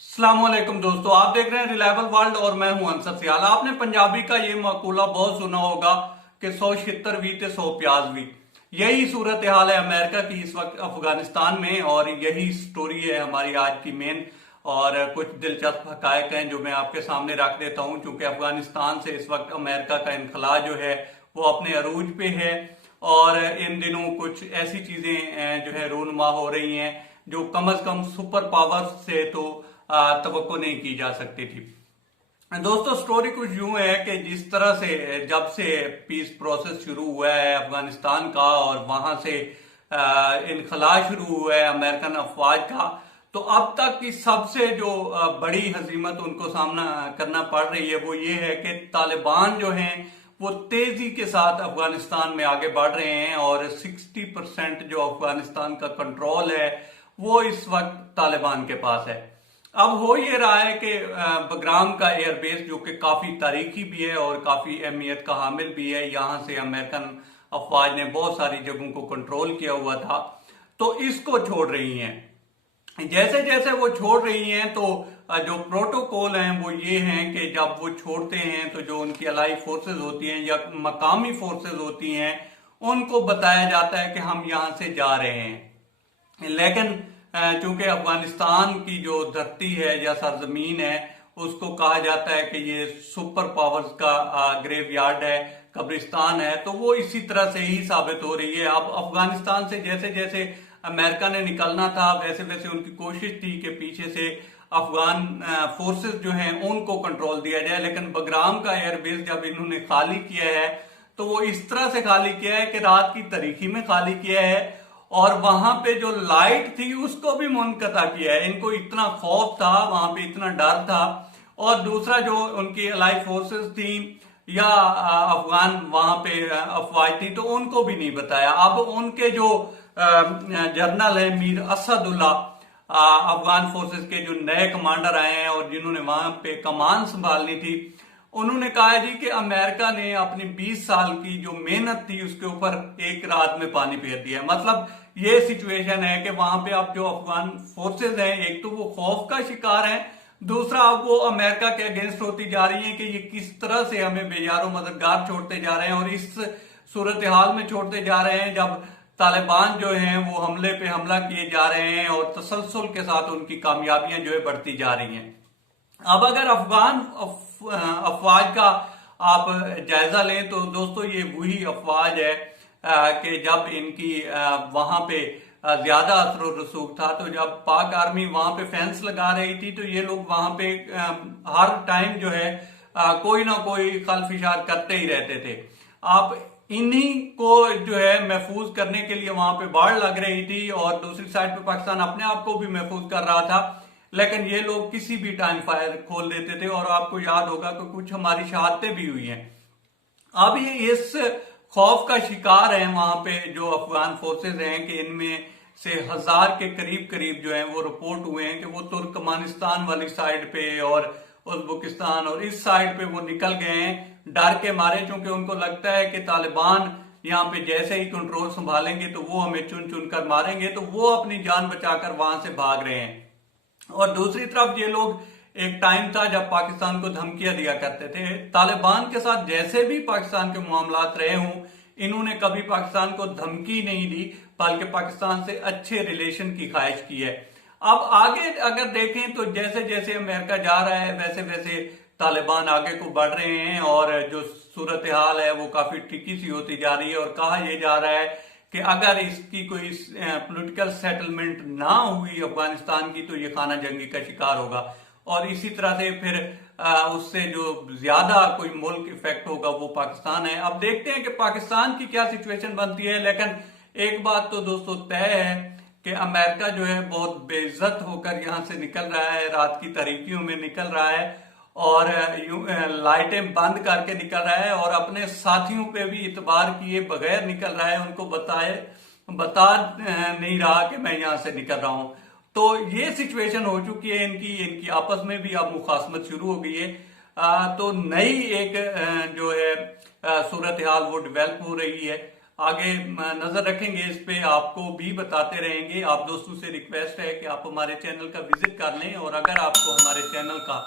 अस्सलामुअलैकुम दोस्तों, आप देख रहे हैं रिलायबल वर्ल्ड और मैं हूं अंसर सियाल। आपने पंजाबी का ये मकूला बहुत सुना होगा कि 100 छितर भी ते 100 प्याज भी। यही सूरत हाल है अमेरिका की इस वक्त अफगानिस्तान में, और यही स्टोरी है हमारी आज की मेन। और कुछ दिलचस्प हकायक हैं जो मैं आपके सामने रख देता हूं, क्योंकि अफगानिस्तान से इस वक्त अमेरिका का इनखला जो है वो अपने अरूज पे है। और इन दिनों कुछ ऐसी चीजें जो है रूनुमा हो रही हैं जो कम अज कम सुपर पावर से तो तवक्को नहीं की जा सकती थी। दोस्तों, स्टोरी कुछ यूं है कि जिस तरह से जब से पीस प्रोसेस शुरू हुआ है अफगानिस्तान का और वहां से इनखला शुरू हुआ है अमेरिकन अफवाज का, तो अब तक की सबसे जो बड़ी हजीमत उनको सामना करना पड़ रही है वो ये है कि तालिबान जो हैं वो तेजी के साथ अफगानिस्तान में आगे बढ़ रहे हैं और 60% जो अफगानिस्तान का कंट्रोल है वो इस वक्त तालिबान के पास है। अब हो ये रहा है कि बगराम का एयरबेस, जो कि काफी तारीखी भी है और काफी अहमियत का हामिल भी है, यहां से अमेरिकन अफवाज ने बहुत सारी जगहों को कंट्रोल किया हुआ था, तो इसको छोड़ रही हैं। जैसे जैसे वो छोड़ रही हैं तो जो प्रोटोकॉल हैं वो ये हैं कि जब वो छोड़ते हैं तो जो उनकी अलाई फोर्सेस होती हैं या मकामी फोर्सेस होती हैं उनको बताया जाता है कि हम यहां से जा रहे हैं। लेकिन चूंकि अफगानिस्तान की जो धरती है या सरजमीन है उसको कहा जाता है कि ये सुपर पावर्स का ग्रेव यार्ड है, कब्रिस्तान है, तो वो इसी तरह से ही साबित हो रही है। अब अफगानिस्तान से जैसे जैसे अमेरिका ने निकलना था वैसे वैसे उनकी कोशिश थी कि पीछे से अफगान फोर्सेस जो हैं उनको कंट्रोल दिया जाए, लेकिन बगराम का एयरबेस जब इन्होंने खाली किया है तो वो इस तरह से खाली किया है कि रात की तारीखी में खाली किया है और वहां पे जो लाइट थी उसको भी मुनकता किया है। इनको इतना खौफ था, वहां पे इतना डर था। और दूसरा जो उनकी अलाई फोर्सेस थी या अफगान वहां पे अफवाज थी तो उनको भी नहीं बताया। अब उनके जो जनरल है मीर असदुल्ला, अफगान फोर्सेस के जो नए कमांडर आए हैं और जिन्होंने वहां पे कमान संभालनी थी, उन्होंने कहा जी कि अमेरिका ने अपनी 20 साल की जो मेहनत थी उसके ऊपर एक रात में पानी फेर दिया। मतलब ये सिचुएशन है कि वहां पे अब जो अफगान फोर्सेस हैं एक तो वो खौफ का शिकार हैं, दूसरा अब वो अमेरिका के अगेंस्ट होती जा रही है कि ये किस तरह से हमें बेजारो मददगार छोड़ते जा रहे हैं और इस सूरत हाल में छोड़ते जा रहे हैं जब तालिबान जो हैं वो हमले पे हमला किए जा रहे हैं और तसलसल के साथ उनकी कामयाबियां जो है बढ़ती जा रही हैं। अब अगर अफगान अफवाज का आप जायजा लें तो दोस्तों ये वही अफवाज है कि जब इनकी वहां पे ज्यादा असर रसूख था, तो जब पाक आर्मी वहां पे फेंस लगा रही थी तो ये लोग वहां पे हर टाइम जो है कोई ना कोई खलफिशार करते ही रहते थे। आप इन्हीं को जो है महफूज करने के लिए वहां पे बाढ़ लग रही थी और दूसरी साइड पे पाकिस्तान अपने आप को भी महफूज कर रहा था, लेकिन ये लोग किसी भी टाइम फायर खोल देते थे और आपको याद होगा कि कुछ हमारी शहादतें भी हुई हैं। अब ये इस खौफ का शिकार है वहां पे जो अफगान फोर्सेस हैं कि इनमें से 1000 के करीब करीब जो है वो रिपोर्ट हुए हैं कि वो तुर्कमानिस्तान वाली साइड पे और उज्बेकिस्तान और इस साइड पे वो निकल गए हैं डर के मारे, क्योंकि उनको लगता है कि तालिबान यहाँ पे जैसे ही कंट्रोल संभालेंगे तो वो हमें चुन चुन कर मारेंगे, तो वो अपनी जान बचाकर वहां से भाग रहे हैं। और दूसरी तरफ ये लोग, एक टाइम था जब पाकिस्तान को धमकियां दिया करते थे। तालिबान के साथ जैसे भी पाकिस्तान के मामलात रहे हों, इन्होंने कभी पाकिस्तान को धमकी नहीं दी बल्कि पाकिस्तान से अच्छे रिलेशन की ख्वाहिश की है। अब आगे अगर देखें तो जैसे जैसे अमेरिका जा रहा है वैसे वैसे तालिबान आगे को बढ़ रहे हैं और जो सूरत हाल है वो काफी ट्रिकी सी होती जा रही है। और कहा यह जा रहा है कि अगर इसकी कोई पॉलिटिकल सेटलमेंट ना हुई अफगानिस्तान की तो ये खाना जंगी का शिकार होगा और इसी तरह से फिर उससे जो ज्यादा कोई मुल्क इफेक्ट होगा वो पाकिस्तान है। अब देखते हैं कि पाकिस्तान की क्या सिचुएशन बनती है, लेकिन एक बात तो दोस्तों तय है कि अमेरिका जो है बहुत बेइज्जत होकर यहां से निकल रहा है, रात की तारीकियों में निकल रहा है और लाइटें बंद करके निकल रहा है और अपने साथियों पे भी इतबार किए बगैर निकल रहा है, उनको बता नहीं रहा कि मैं यहां से निकल रहा हूं। तो ये सिचुएशन हो चुकी है इनकी आपस में भी अब मुखासमत शुरू हो गई है। तो नई एक जो है सूरत हाल वो डेवलप हो रही है। आगे नजर रखेंगे इस पे, आपको भी बताते रहेंगे। आप दोस्तों से रिक्वेस्ट है कि आप हमारे चैनल का विजिट कर लें, और अगर आपको हमारे चैनल का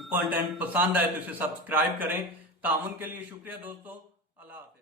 कंटेंट पसंद आए तो इसे सब्सक्राइब करें। ताउन के लिए शुक्रिया दोस्तों। अल्लाह हाफिज।